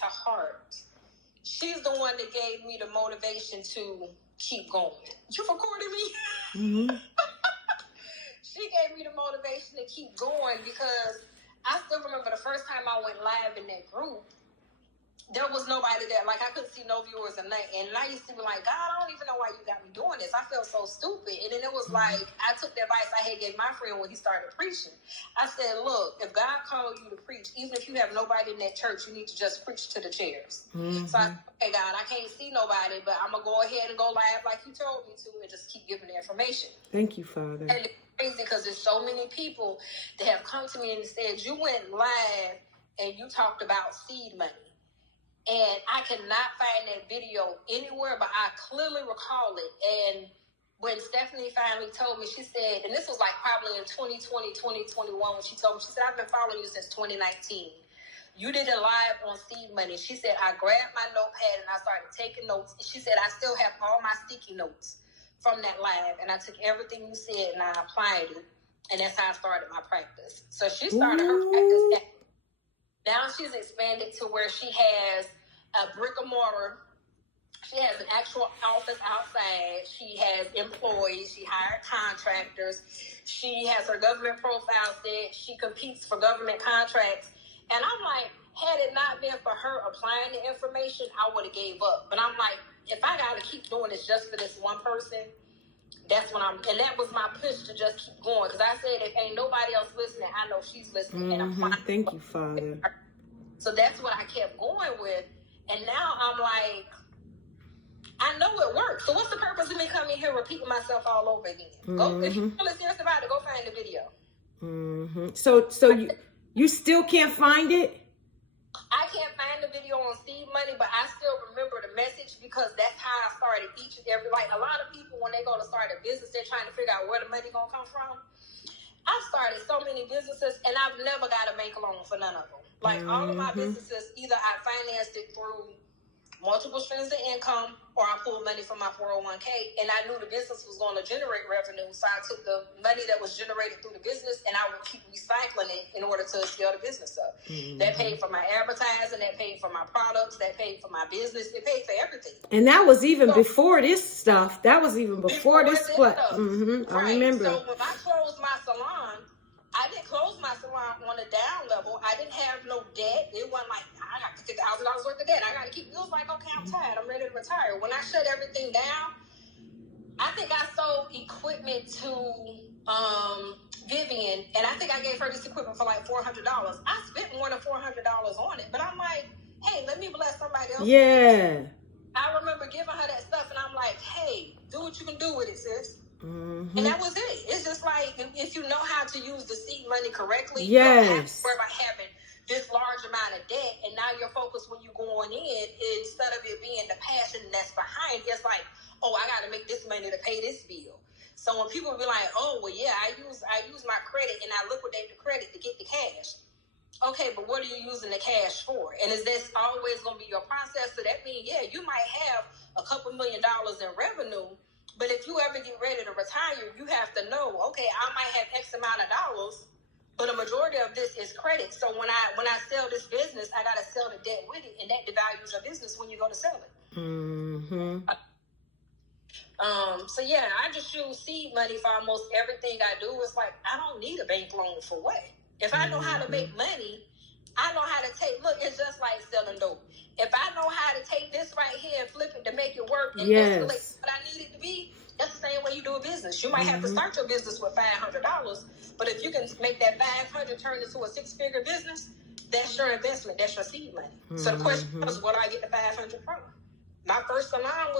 to heart. She's the one that gave me the motivation to keep going. You recording me? Mm-hmm. She gave me the motivation to keep going because I still remember the first time I went live in that group, there was nobody there. Like, I couldn't see no viewers or nothing. And I used to be like, God, I don't even know why you got me doing this. I felt so stupid. And then it was like, I took the advice I had gave my friend when he started preaching. I said, look, if God called you to preach, even if you have nobody in that church, you need to just preach to the chairs. Mm-hmm. So I said, okay, God, I can't see nobody, but I'm going to go ahead and go live like you told me to and just keep giving the information. Thank you, Father. And it's crazy because there's so many people that have come to me and said, you went live and you talked about seed money. And I cannot find that video anywhere, but I clearly recall it. And when Stephanie finally told me, she said, and this was like probably in 2020, 2021, when she told me, she said, I've been following you since 2019. You did a live on seed money. She said, I grabbed my notepad and I started taking notes. She said, I still have all my sticky notes from that live. And I took everything you said and I applied it. And that's how I started my practice. So she started her practice. Now she's expanded to where she has a brick and mortar. She has an actual office outside. She has employees. She hired contractors. She has her government profile set. She competes for government contracts. And I'm like, had it not been for her applying the information, I would have gave up. But I'm like, if I got to keep doing this just for this one person, that's when and that was my push to just keep going. Because I said, if ain't nobody else listening, I know she's listening. And I'm fine. Thank you, Father. So that's what I kept going with. And now I'm like, I know it works. So what's the purpose of me coming here repeating myself all over again? Go, if you're really serious about it, go find the video. So you still can't find it? I can't find the video on seed money, but I still remember the message because that's how I started each and every, like a lot of people, when they go to start a business, they're trying to figure out where the money gonna come from. I've started so many businesses and I've never got a bank loan for none of them. Like all of my businesses, either I financed it through multiple streams of income or I pulled money from my 401k, and I knew the business was going to generate revenue. So I took the money that was generated through the business and I would keep recycling it in order to scale the business up. That paid for my advertising, that paid for my products, that paid for my business, it paid for everything. And that was even before this stuff. That was even before this split. I remember. So when I closed my salon, I didn't close my salon on a down level. I didn't have no debt. It wasn't like, I got $50,000 worth of debt. I got to keep, it was like, okay, I'm tired. I'm ready to retire. When I shut everything down, I think I sold equipment to Vivian, and I think I gave her this equipment for like $400. I spent more than $400 on it, but I'm like, hey, let me bless somebody else. Yeah. I remember giving her that stuff, and I'm like, hey, do what you can do with it, sis. And that was it. It's just like, if you know how to use the seed money correctly, you don't have to worry about having this large amount of debt. And now your focus when you're going in, instead of it being the passion that's behind, it's like, oh, I got to make this money to pay this bill. So when people be like, oh, well, yeah, I use my credit and I liquidate the credit to get the cash. Okay, but what are you using the cash for? And is this always going to be your process? So that means, yeah, you might have a couple $1 million in revenue. But if you ever get ready to retire, you have to know, okay, I might have X amount of dollars, but a majority of this is credit. So when I sell this business, I got to sell the debt with it, and that devalues your business when you go to sell it. So yeah, I just use seed money for almost everything I do. It's like, I don't need a bank loan for what? If I know how to make money, I know how to take, look, it's just like selling dope. If I know how to take this right here and flip it to make it work and escalate what I need it to be, that's the same way you do a business. You might have to start your business with $500, but if you can make that $500 turn into a six-figure business, that's your investment. That's your seed money. So the question was, where do I get the $500 from? My first salon was